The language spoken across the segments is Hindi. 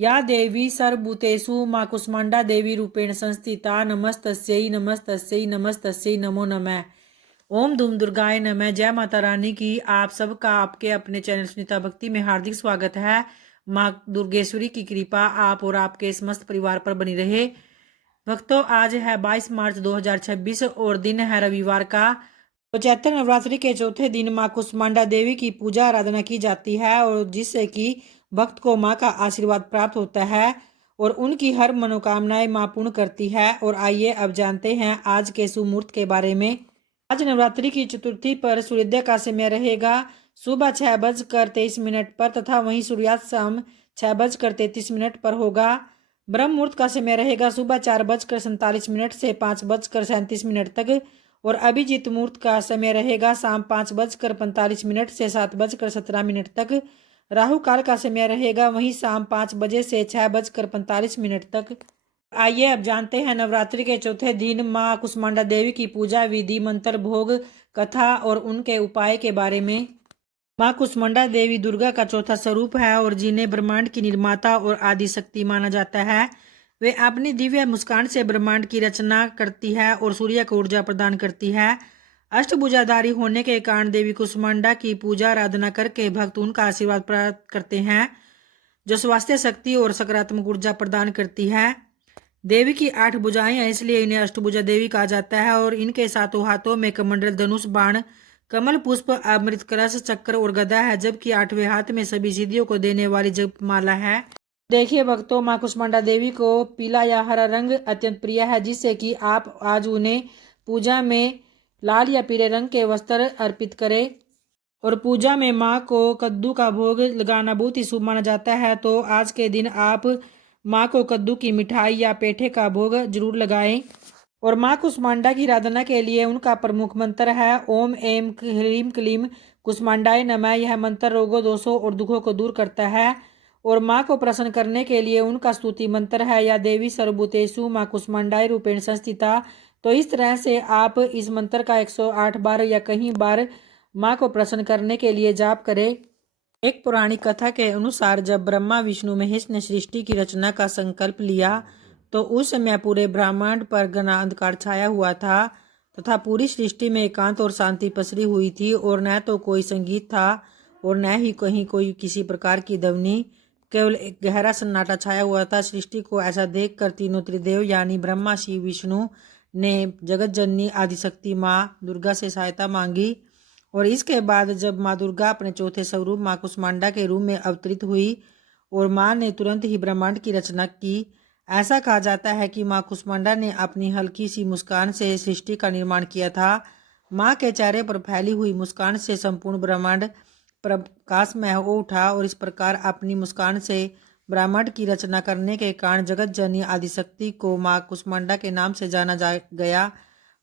या देवी सर्वभूतेषु माँ कुष्मांडा देवी रूपेण संस्थिता नमस्तस्यै नमस्तस्यै नमस्तस्यै नमो नमः। ओम धूम दुर्गाय नमः। जय माता रानी की। आप सबका आपके अपने चैनल सुनीता भक्ति में हार्दिक स्वागत है। माँ दुर्गेश्वरी की कृपा आप और आपके समस्त परिवार पर बनी रहे। भक्तों, आज है 22 मार्च 2026 और दिन है रविवार का। तो चैत्र नवरात्रि के चौथे दिन माँ कुष्मांडा देवी की पूजा आराधना की जाती है और जिससे कि भक्त को माँ का आशीर्वाद प्राप्त होता है और उनकी हर मनोकामनाएं माँ पूर्ण करती है। और आइए अब जानते हैं आज के शुभ मुहूर्त के बारे में। आज नवरात्रि की चतुर्थी पर सूर्योदय का समय रहेगा सुबह 6:23 पर तथा वहीं सूर्यास्त शाम 6:33 पर होगा। ब्रह्म मुहूर्त का समय रहेगा सुबह 4:47 से 5:37 तक और अभिजीत मुहूर्त का समय रहेगा शाम 5:45 से 7:17 तक। राहु काल का समय रहेगा वहीं शाम 5 बजे से 6:45 तक। आइए अब जानते हैं नवरात्रि के चौथे दिन माँ कुष्मांडा देवी की पूजा विधि, मंत्र, भोग, कथा और उनके उपाय के बारे में। माँ कुष्मांडा देवी दुर्गा का चौथा स्वरूप है और जिन्हें ब्रह्मांड की निर्माता और आदि शक्ति माना जाता है। वे अपनी दिव्य मुस्कान से ब्रह्मांड की रचना करती है और सूर्य को ऊर्जा प्रदान करती है। अष्टभुजाधारी होने के कारण देवी कुष्मांडा की पूजा आराधना करके भक्त उनका आशीर्वाद प्राप्त करते हैं, जो स्वास्थ्य, शक्ति और सकारात्मक ऊर्जा प्रदान करती है। देवी की 8 भुजाएं हैं, इसलिए इन्हें अष्टभुजा देवी कहा जाता है और इनके सातों हाथों में कमंडल, धनुष, बाण, कमल पुष्प, अमृत कलश, चक्र और गदा है, जबकि 8वें हाथ में सभी सिद्धियों को देने वाली जपमाला है। देखिए भक्तों, माँ कुष्मांडा देवी को पीला या हरा रंग अत्यंत प्रिय है, जिससे कि आप आज उन्हें पूजा में लाल या पीले रंग के वस्त्र अर्पित करें। और पूजा में माँ को कद्दू का भोग लगाना बहुत ही शुभ माना जाता है। तो आज के दिन आप माँ को कद्दू की मिठाई या पेठे का भोग जरूर लगाएं। और माँ कुष्मांडा की आराधना के लिए उनका प्रमुख मंत्र है ओम एम ह्रीम क्लीम कुष्मांडाय नमः। यह मंत्र रोगों, दोषों और दुखों को दूर करता है। और माँ को प्रसन्न करने के लिए उनका स्तुति मंत्र है या देवी सर्वभूतेषु माँ कुष्मांडाय रूपेण संस्थिता। तो इस तरह से आप इस मंत्र का 108 बार या कहीं बार माँ को प्रसन्न करने के लिए जाप करें। एक पौराणिक कथा के अनुसार जब ब्रह्मा विष्णु महेश ने सृष्टि की रचना का संकल्प लिया तो उस समय पूरे ब्रह्मांड पर घना अंधकार छाया हुआ था तथा पूरी सृष्टि में एकांत और शांति पसरी हुई थी और न तो कोई संगीत था और न ही कहीं कोई किसी प्रकार की ध्वनि, केवल एक गहरा सन्नाटा छाया हुआ था। सृष्टि को ऐसा देखकर तीनों त्रिदेव यानी ब्रह्मा, शिव, विष्णु ने जगत जननी आदिशक्ति माँ दुर्गा से सहायता मांगी। और इसके बाद जब माँ दुर्गा अपने चौथे स्वरूप माँ कुष्मांडा के रूप में अवतरित हुई और माँ ने तुरंत ही ब्रह्मांड की रचना की। ऐसा कहा जाता है कि माँ कुष्मांडा ने अपनी हल्की सी मुस्कान से सृष्टि का निर्माण किया था। माँ के चेहरे पर फैली हुई मुस्कान से संपूर्ण ब्रह्मांड प्रकाशमय हो उठा और इस प्रकार अपनी मुस्कान से ब्रह्मांड की रचना करने के कारण जगत जननी आदिशक्ति को माँ कुष्मांडा के नाम से जाना गया।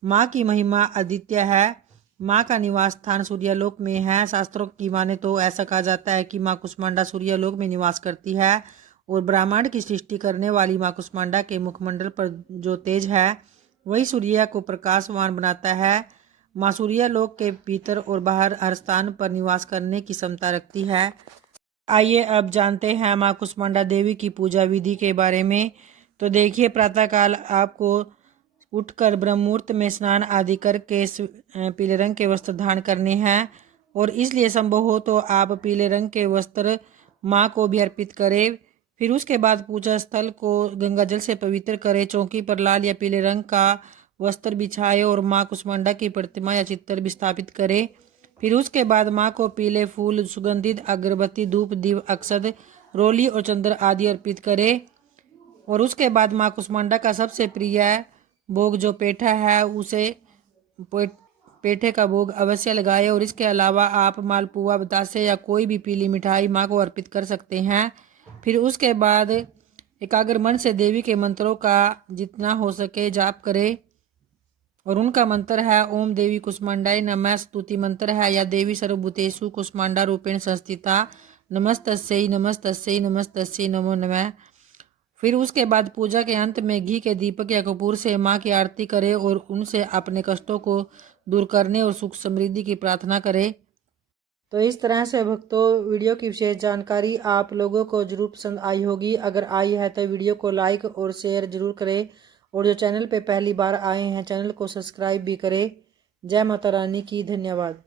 माँ की महिमा अद्वितीय है। माँ का निवास स्थान सूर्यलोक में है। शास्त्रों की माने तो ऐसा कहा जाता है कि माँ कुष्मांडा सूर्यलोक में निवास करती है और ब्रह्मांड की सृष्टि करने वाली माँ कुष्मांडा के मुखमंडल पर जो तेज है वही सूर्य को प्रकाशवान बनाता है। माँ सूर्यलोक के भीतर और बाहर हर स्थान पर निवास करने की क्षमता रखती है। आइए अब जानते हैं माँ कुष्मांडा देवी की पूजा विधि के बारे में। तो देखिए, प्रातःकाल आपको उठकर ब्रह्म मुहूर्त में स्नान आदि करके पीले रंग के वस्त्र धारण करने हैं और इसलिए संभव हो तो आप पीले रंग के वस्त्र माँ को भी अर्पित करें। फिर उसके बाद पूजा स्थल को गंगा जल से पवित्र करें। चौकी पर लाल या पीले रंग का वस्त्र बिछाए और माँ कुष्मांडा की प्रतिमा या चित्र भी स्थापित करें। फिर उसके बाद माँ को पीले फूल, सुगंधित अगरबत्ती, धूप, दीप, अक्षत, रोली और चंद्र आदि अर्पित करें। और उसके बाद माँ कुष्मांडा का सबसे प्रिय भोग जो पेठा है उसे पेठे का भोग अवश्य लगाए। और इसके अलावा आप मालपुआ, बतासे या कोई भी पीली मिठाई माँ को अर्पित कर सकते हैं। फिर उसके बाद एकाग्र मन से देवी के मंत्रों का जितना हो सके जाप करें और उनका मंत्र है ओम देवी कुष्मांडाय नमः। स्तुति मंत्र है या देवी सर्वभूतेषु कुष्मांडा रूपेण संस्थिता नमस्तस्यै नमस्तस्यै नमस्तस्यै नमो नमः। फिर उसके बाद पूजा के अंत में घी के दीपक या कपूर से माँ की आरती करें और उनसे अपने कष्टों को दूर करने और सुख समृद्धि की प्रार्थना करें। तो इस तरह से भक्तों वीडियो की विशेष जानकारी आप लोगों को जरूर पसंद आई होगी। अगर आई है तो वीडियो को लाइक और शेयर जरूर करें, और जो चैनल पे पहली बार आए हैं चैनल को सब्सक्राइब भी करें। जय माता रानी की। धन्यवाद।